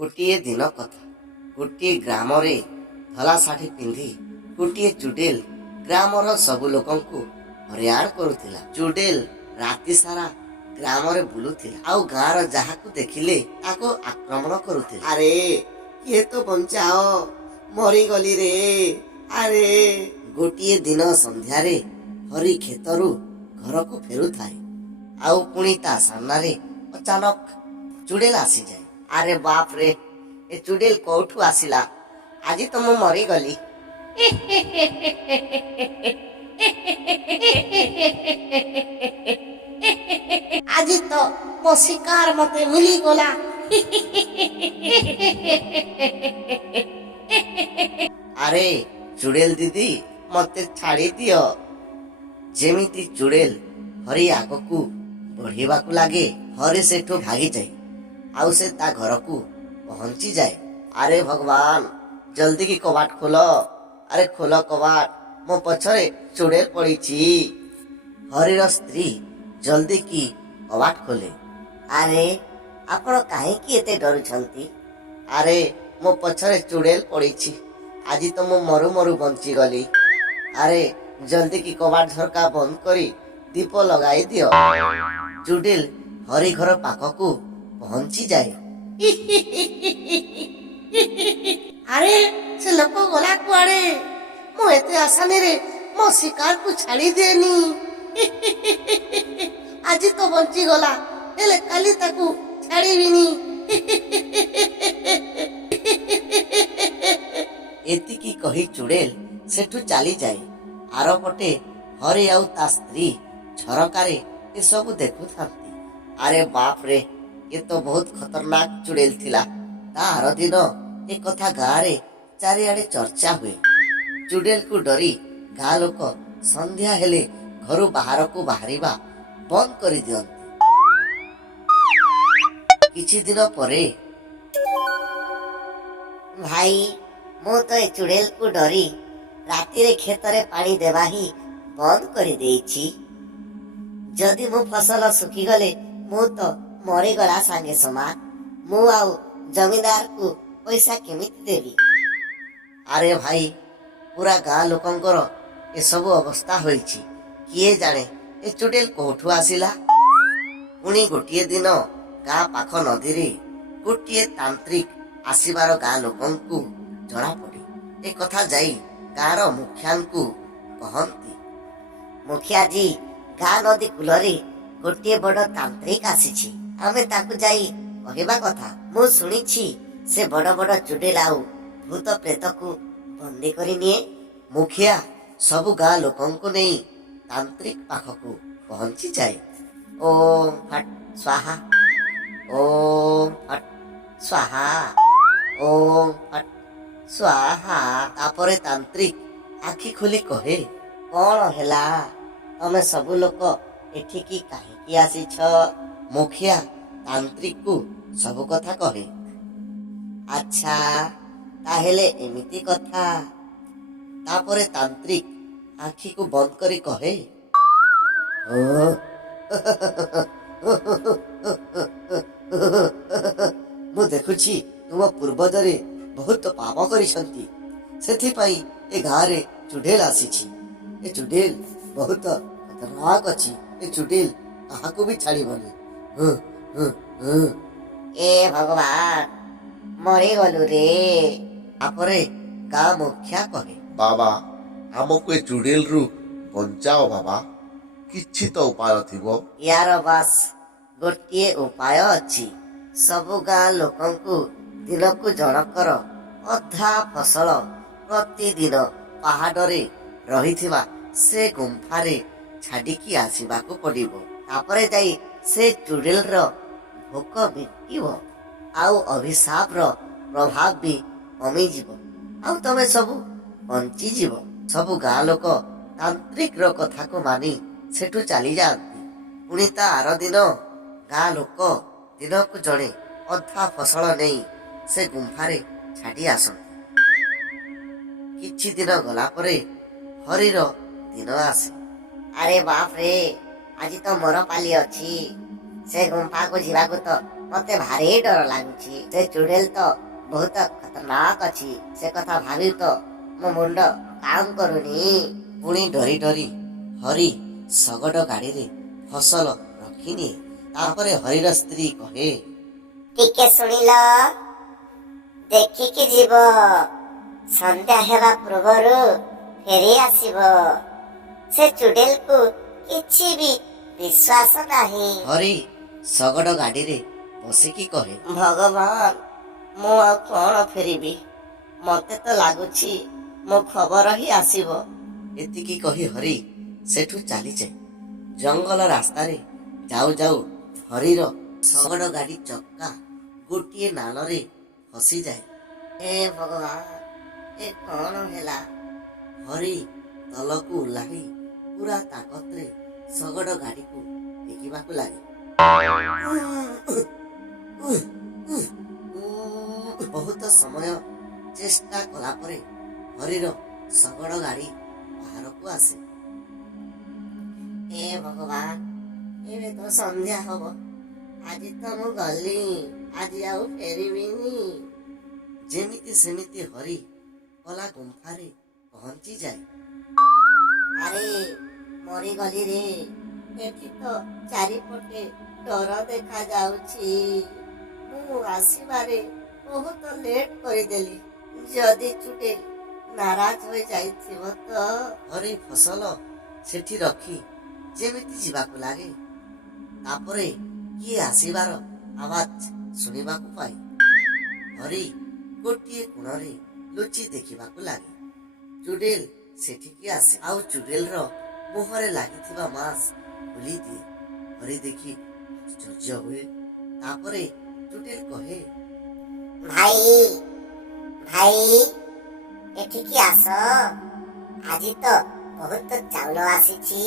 ଗୋଟିଏ ଦିନ କଥା। ଗୋଟିଏ ଗ୍ରାମରେ ଧଳା ଶାଢ଼ୀ ପିନ୍ଧି ଗୋଟିଏ ଚୁଡେଲ ଗ୍ରାମର ସବୁ ଲୋକଙ୍କୁ ହଇରାଣ କରୁଥିଲା। ଚୁଡେଲ ରାତି ସାରା ଗ୍ରାମରେ ବୁଲୁଥିଲା ଆଉ ଗାଁର ଯାହାକୁ ଦେଖିଲେ ତାକୁ ଆକ୍ରମଣ କରୁଥିଲା। ଆରେ କିଏ ତ ବଞ୍ଚାଅ, ମରିଗଲି ରେ। ଆରେ ଗୋଟିଏ ଦିନ ସନ୍ଧ୍ୟାରେ ହରି କ୍ଷେତରୁ ଘରକୁ ଫେରୁଥାଏ ଆଉ ପୁଣି ତା ସାମ୍ନାରେ ଅଚାନକ ଚୁଡେଲ ଆସିଯାଏ। ଆରେ ବାପ ରେ, ଏ ଚୁଡେଲ କୋଉଠୁ ଆସିଲା? ଆଜି ତ ମୁଁ ମରିଗଲି। ଆଜି ତ ମୋ ଶିକାର ମତେ ମିଳିଗଲା। ଆରେ ଚୁଡେଲ ଦିଦି, ମତେ ଛାଡି ଦିଅ। ଯେମିତି ଚୁଡେଲ ହରି ଆଗକୁ ବଢିବାକୁ ଲାଗେ, ହରି ସେଠୁ ଭାଗିଯାଏ ଆଉ ସେ ତା ଘରକୁ ପହଞ୍ଚିଯାଏ। ଆରେ ଭଗବାନ, ଜଲ୍ଦି କି କବାଟ ଖୋଲ। ଆରେ ଖୋଲ କବାଟ, ମୋ ପଛରେ ଚୁଡେଲ ପଡିଛି। ହରିର ସ୍ତ୍ରୀ ଜଲ୍ଦି କି କବାଟ ଖୋଲେ। ଆରେ ଆପଣ କାହିଁକି ଏତେ ଡରୁଛନ୍ତି? ଆରେ ମୋ ପଛରେ ଚୁଡେଲ ପଡିଛି, ଆଜି ତ ମୁଁ ମରୁ ମରୁ ବଞ୍ଚିଗଲି। ଆରେ ଜଲ୍ଦି କି କବାଟ ଝରକା ବନ୍ଦ କରି ଦୀପ ଲଗାଇ ଦିଅ। ଚୁଡେଲ ହରି ଘର ପାଖକୁ ପହଞ୍ଚିଯାଏ। ଆରେ ସେ ଲୋକ ଗଲା କୁଆଡେ? ମୁଁ ଏତେ ଆସାନୀରେ ମୋ ଶିକାରକୁ ଛାଡି ଦିଏନି। ଆଜି ତ ବଞ୍ଚିଗଲା, ହେଲେ କାଲି ତାକୁ ଛାଡିବିନି। ଏତିକି କହି ଚୁଡେଲ ସେଠୁ ଚାଲିଯାଏ। ଆରପଟେ ହରି ଆଉ ତା ସ୍ତ୍ରୀ ଝରକାରେ ଏସବୁ ଦେଖୁଥାନ୍ତି। ଆରେ ବାପ ରେ, ଏ ତ ବହୁତ ଖତରନାକ ଚୁଡେଲ ଥିଲା। ତା ଆର ଦିନ ଏ କଥା ଗାଁରେ ଚାରିଆଡେ ଚର୍ଚ୍ଚା ହୁଏ। ଚୁଡେଲକୁ ଡରି ଗାଁ ଲୋକ ସନ୍ଧ୍ୟା ହେଲେ ଘରୁ ବାହାରକୁ ବାହାରିବା ବନ୍ଦ କରିଦିଅନ୍ତି। କିଛି ଦିନ ପରେ, ଭାଇ, ମୁଁ ତ ଏ ଚୁଡେଲକୁ ଡରି ରାତିରେ କ୍ଷେତରେ ପାଣି ଦେବା ହିଁ ବନ୍ଦ କରିଦେଇଛି। ଯଦି ମୋ ଫସଲ ଶୁଖିଗଲେ ମୁଁ ତ ମରିଗଲା ସାଙ୍ଗେ ସମାନ। ମୁଁ ଆଉ ଜମିଦାରକୁ ପଇସା କେମିତି ଦେବି? ଆରେ ଭାଇ, ପୁରା ଗାଁ ଲୋକଙ୍କର ଏସବୁ ଅବସ୍ଥା ହୋଇଛି। କିଏ ଜାଣେ ଏ ଚୁଡେଲ କୋଉଠୁ ଆସିଲା? ପୁଣି ଗୋଟିଏ ଦିନ ଗାଁ ପାଖ ନଦୀରେ ଗୋଟିଏ ତାନ୍ତ୍ରିକ ଆସିବାର ଗାଁ ଲୋକଙ୍କୁ ଜଣାପଡେ। ଏ କଥା ଯାଇ ଗାଁର ମୁଖିଆଙ୍କୁ କହନ୍ତି। ମୁଖିଆଜୀ, ଗାଁ ନଦୀ କୂଳରେ ଗୋଟିଏ ବଡ ତାନ୍ତ୍ରିକ ଆସିଛି। ଆମେ ତାକୁ ଯାଇ କହିବା କଥା। ମୁଁ ଶୁଣିଛି ସେ ବଡ ବଡ ଚୁଡେଲ ଆଉ ଭୂତ ପ୍ରେତକୁ ବନ୍ଦୀ କରି ନିଏ। ମୁଖିଆ ସବୁ ଗାଁ ଲୋକଙ୍କୁ ନେଇ ତାନ୍ତ୍ରିକ ପାଖକୁ ପହଞ୍ଚିଯାଏ। ଓଁ ଫଟ୍ ସ୍ୱାହା, ଓଁ ଫଟ୍ ସ୍ୱାହା, ଓଁ ଫଟ୍ ସ୍ୱାହା। ତାପରେ ତାନ୍ତ୍ରିକ ଆଖି ଖୋଲି କହେ, କଣ ହେଲା? ତମେ ସବୁ ଲୋକ ଏଠିକି କାହିଁକି ଆସିଛ? ମୁଖିଆ ତାନ୍ତ୍ରିକକୁ ସବୁ କଥା କହେ। ଆଚ୍ଛା, ତାହେଲେ ଏମିତି କଥା। ତାପରେ ତାନ୍ତ୍ରିକ ଆଖିକୁ ବନ୍ଦ କରି କହେ, ମୁଁ ଦେଖୁଛି ତୁମ ପୂର୍ବଜରେ ବହୁତ ପାପ କରିଛନ୍ତି, ସେଥିପାଇଁ ଏ ଗାଁରେ ଚୁଡେଲ ଆସିଛି। ଏ ଚୁଡେଲ ବହୁତ ଖତରନାକ ଅଛି। ଏ ଚୁଡେଲ କାହାକୁ ବି ଛାଡିବନି। ଏ ଭଗବାନ, ମରିଗଲୁ ରେ। ତାପରେ ଗାଁ ମୁଖିଆ କହେ, ବାବା, ଆମକୁ ଏ ଚୁଡେଲରୁ ବଞ୍ଚାଅ ବାବା। କିଛି ତ ଉପାୟ ଥିବ। ୟାର ବାସ୍ ଗୋଟିଏ ଉପାୟ ଅଛି। ସବୁ ଗାଁ ଲୋକଙ୍କୁ ଦିନକୁ ଜଣକର ଅଧା ଫସଲ ପ୍ରତିଦିନ ପାହାଡରେ ରହିଥିବା ସେ ଗୁମ୍ଫାରେ ଛାଡିକି ଆସିବାକୁ ପଡିବ। ତାପରେ ଯାଇ ସେ ଚୁଡେଲର ଭୋକ ମିଟିବ ଆଉ ଅଭିଶାପର ପ୍ରଭାବ ବି କମିଯିବ ଆଉ ତମେ ସବୁ ବଞ୍ଚିଯିବ। ସବୁ ଗାଁ ଲୋକ ତାନ୍ତ୍ରିକର କଥାକୁ ମାନି ସେଠୁ ଚାଲିଯାଆନ୍ତି। ପୁଣି ତା ଆର ଦିନ ଗାଁ ଲୋକ ଦିନକୁ ଜଣେ ଅଧା ଫସଳ ନେଇ ସେ ଗୁମ୍ଫାରେ ଛାଡି ଆସନ୍ତି। କିଛି ଦିନ ଗଲା ପରେ ହରିର ଦିନ ଆସେ। ଆରେ ବାପ ରେ, ଆଜି ତ ମୋର ପାଳି ଅଛି। ସେ ଗୁମ୍ଫାକୁ ଯିବାକୁ ତ ମତେ ଭାରି ଡର ଲାଗୁଛି। ସେ ଚୁଡେଲ ତ ବହୁତ ଖତରନାକ ଅଛି। ସେ କଥା ଭାବି ତ ମୋ ମୁଣ୍ଡ କାମ କରୁନି। ପୁଣି ଡରି ଡରି ହରି ଶଗଡ଼ ଗାଡ଼ିରେ ଫସଲ ରଖିନିଏ। ତାପରେ ହରିର ସ୍ତ୍ରୀ କହେ, ଟିକେ ଶୁଣିଲ, ଦେଖିକି ଯିବ, ସନ୍ଧ୍ୟା ହେବା ପୂର୍ବରୁ ଫେରି ଆସିବ। ସେ ଚୁଡେଲକୁ କିଛି ବି ବିଶ୍ୱାସ ନାହିଁ। ହରି ଶଗଡ଼ ଗାଡ଼ିରେ ବସିକି କହେ, ଭଗବାନ, ମୁଁ ଆଉ କଣ ଫେରିବି? ମତେ ତ ଲାଗୁଛି ମୋ ଖବର ହିଁ ଆସିବ। ଏତିକି କହି ହରି ସେଠୁ ଚାଲିଯାଏ। ଜଙ୍ଗଲ ରାସ୍ତାରେ ଯାଉ ଯାଉ ହରିର ଶଗଡ଼ ଗାଡ଼ି ଚକା ଗୋଟିଏ ନାଳରେ ଫସିଯାଏ। ହେ ଭଗବାନ, ଏ କଣ ହେଲା? ହରି ତଲକୁ ଓହ୍ଲାଇ ପୁରା ତାକତରେ ଶଗଡ଼ ଗାଡ଼ିକୁ ଟେକିବାକୁ ଲାଗେ। ବହୁତ ସମୟ ଚେଷ୍ଟା କଲା ପରେ ହରିର ଶଗଡ଼ ଗାଡ଼ି ବାହାରକୁ ଆସେ। ହେ ଭଗବାନ, ଏବେ ତ ସନ୍ଧ୍ୟା ହବ। ଆଜି ତ ମୁଁ ଗଲି, ଆଜି ଆଉ ଫେରିବିନି। ଯେମିତି ସେମିତି ହରି କଲା ଗୁମ୍ଫାରେ ପହଞ୍ଚିଯାଏ। ଆରେ ମରିଗଲି ରେ। ଏଠି ତ ଚାରିପଟେ ଡର ଦେଖାଯାଉଛି। ମୁଁ ଆସିବାରେ ବହୁତ ଲେଟ୍ କରିଦେଲି। ଯଦି ଚୁଡେଲ ନାରାଜ ହୋଇଯାଇଥିବ ତ? ହରି ଫସଲ ସେଠି ରଖି ଯେମିତି ଯିବାକୁ ଲାଗେ, ତାପରେ କିଏ ଆସିବାର ଆୱାଜ ଶୁଣିବାକୁ ପାଏ। ହରି ଗୋଟିଏ କୋଣରେ ଲୁଚି ଦେଖିବାକୁ ଲାଗେ। ଚୁଡେଲ ସେଠିକି ଆସେ ଆଉ ଚୁଡେଲର ମୁହଁରେ ଲାଗିଥିବା ମାସ୍କ ଖୋଲି ଦିଏ। ହରି ଦେଖି ଆଶ୍ଚର୍ଯ୍ୟ ହୁଏ। ତାପରେ ଚୁଡେଲ କହେ, ଭାଇ, ଭାଇ, ଏଠିକି ଆସ। ଆଜି ତ ବହୁତ ଚାଉଳ ଆସିଛି।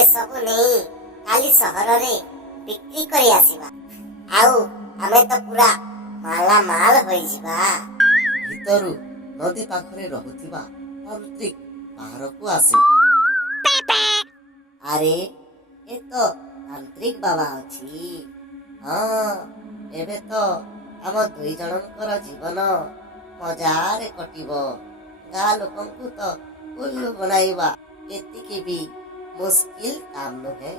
ଏସବୁ ନେଇ କାଲି ସହରରେ ବିକ୍ରି କରି ଆସିବା। ଆଉ ଆମେ ତ ପୁରା ମାଲାମାଲ ହୋଇଯିବା। ଭିତରୁ ନଦୀ ପାଖରେ ରହୁଥିବା ତାନ୍ତ୍ରିକ ବାହାରକୁ ଆସେ। ଆରେ ଏ ତ ତାନ୍ତ୍ରିକ ବାବା ଅଛି। ହଁ, ଏବେ ତ ଆମ ଦୁଇ ଜଣଙ୍କର ଜୀବନ ମଜାରେ କଟିବ। ଗାଁ ଲୋକଙ୍କୁ ତ ଉଲ୍ଲୁ ବନାଇବା ଏତିକି ବି ମୁସ୍କିଲ କାମ ନୁହେଁ।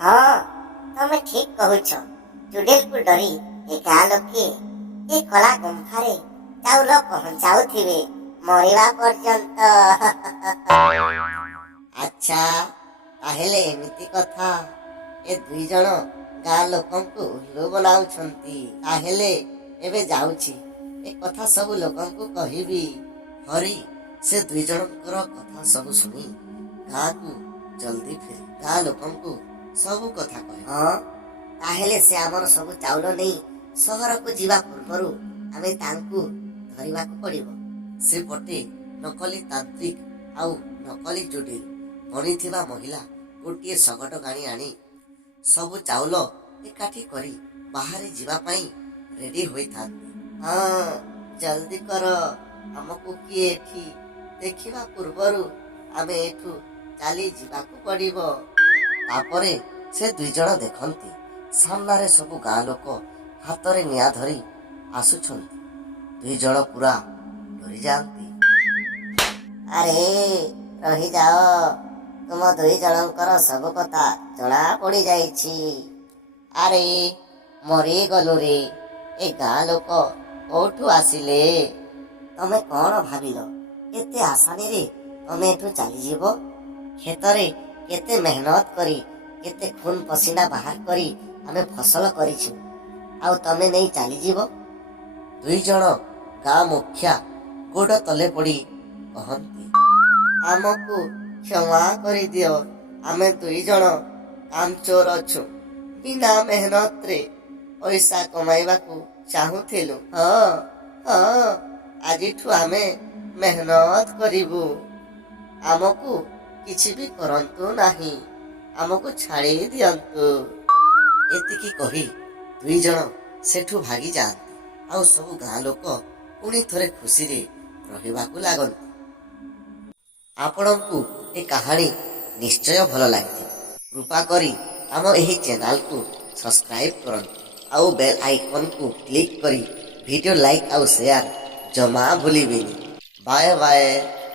ହଁ, ତମେ ଠିକ କହୁଛ। ଚୁଡେଲକୁ ଡରି ଏ ଗାଁ ଲୋକେ ଏ କଳା ଗୁମ୍ଫାରେ ଚାଉଳ ପହଞ୍ଚାଉଥିବେ ମରିବା ପର୍ଯ୍ୟନ୍ତ। ଆଚ୍ଛା, ତାହେଲେ ଏମିତି କଥା। ଏ ଦୁଇ ଜଣ ଗାଁ ଲୋକଙ୍କୁ ଉଲ୍ଲୁ ବନାଉଛନ୍ତି। ତାହେଲେ ଏବେ ଯାଉଛି, ଏ କଥା ସବୁ ଲୋକଙ୍କୁ କହିବି। ହରି ସେ ଦୁଇ ଜଣଙ୍କର କଥା ସବୁ ଶୁଣି ଗାଁକୁ ଜଲ୍ଦି ଫେରେ। ଗାଁ ଲୋକଙ୍କୁ ସବୁ କଥା କହେ। ହଁ, ତାହେଲେ ସେ ଆମର ସବୁ ଚାଉଳ ନେଇ ସହରକୁ ଯିବା ପୂର୍ବରୁ ଆମେ ତାଙ୍କୁ ଧରିବାକୁ ପଡ଼ିବ। ସେପଟେ ନକଲି ତାନ୍ତ୍ରିକ ଆଉ ନକଲି ଚୁଡେଲ ବଣିଥିବା ମହିଳା ଗୋଟିଏ ଶଗଡ଼ ଗାଡ଼ି ଆଣି ସବୁ ଚାଉଳ ଏକାଠି କରି ବାହାରେ ଯିବା ପାଇଁ ରେଡି ହୋଇଥାନ୍ତି। ହଁ, ଜଲ୍ଦି କର। ଆମକୁ କିଏ ଏଠି ଦେଖିବା ପୂର୍ବରୁ ଆମେ ଏଠୁ ଚାଲି ଯିବାକୁ ପଡ଼ିବ। ତାପରେ ସେ ଦୁଇ ଜଣ ଦେଖନ୍ତି ସାମ୍ନାରେ ସବୁ ଗାଁ ଲୋକ ହାତରେ ନିଆଁ ଧରି ଆସୁଛନ୍ତି। ଦୁଇ ଜଣ ପୁରା ଡରିଯାଆନ୍ତି। ଆରେ ରହିଯାଅ, ତୁମ ଦୁଇ ଜଣଙ୍କର ସବୁ କଥା ଜଣା ପଡ଼ିଯାଇଛି। ଆରେ ମରିଗଲୁ ରେ। ଏ ଗାଁ ଲୋକ କୋଉଠୁ ଆସିଲେ? ତମେ କଣ ଭାବିଲ ଏତେ ଆସାନୀରେ ତମେ ଏଠୁ ଚାଲିଯିବ? କ୍ଷେତରେ କେତେ ମେହନତ କରି, କେତେ ଖୁନ ପସିନା ବାହାର କରି ଆମେ ଫସଲ କରିଛୁ, ଆଉ ତମେ ନେଇ ଚାଲିଯିବ? ଦୁଇ ଜଣ ଗାଁ ମୁଖିଆ ଗୋଡ଼ ତଳେ ପଡ଼ି କହନ୍ତି, ଆମକୁ କ୍ଷମା କରିଦିଅ। ଆମେ ଦୁଇ ଜଣ କାମଚୋର ଅଛୁ। ବିନା ମେହନତରେ ପଇସା କମାଇବାକୁ ଚାହୁଁଥିଲୁ। ହଁ ହଁ, ଆଜିଠୁ ଆମେ ମେହନତ କରିବୁ। ଆମକୁ କିଛି ବି କରନ୍ତୁ ନାହିଁ। ଆମକୁ ଛାଡ଼ି ଦିଅନ୍ତୁ। ଏତିକି କହି ଦୁଇ ଜଣ ସେଠୁ ଭାଗିଯାଆନ୍ତି। ଆଉ ସବୁ ଗାଁ ଲୋକ ପୁଣି ଥରେ ଖୁସିରେ ରହିବାକୁ ଲାଗନ୍ତି। ଆପଣଙ୍କୁ ଏ କାହାଣୀ ନିଶ୍ଚୟ ଭଲ ଲାଗିଥିବ। କୃପା କରି आम यही चैनल को सब्सक्राइब करन आउ बेल आइकन को क्लिक करी वीडियो लाइक आउ शेयर जमा भूलिबेनी। Bye bye.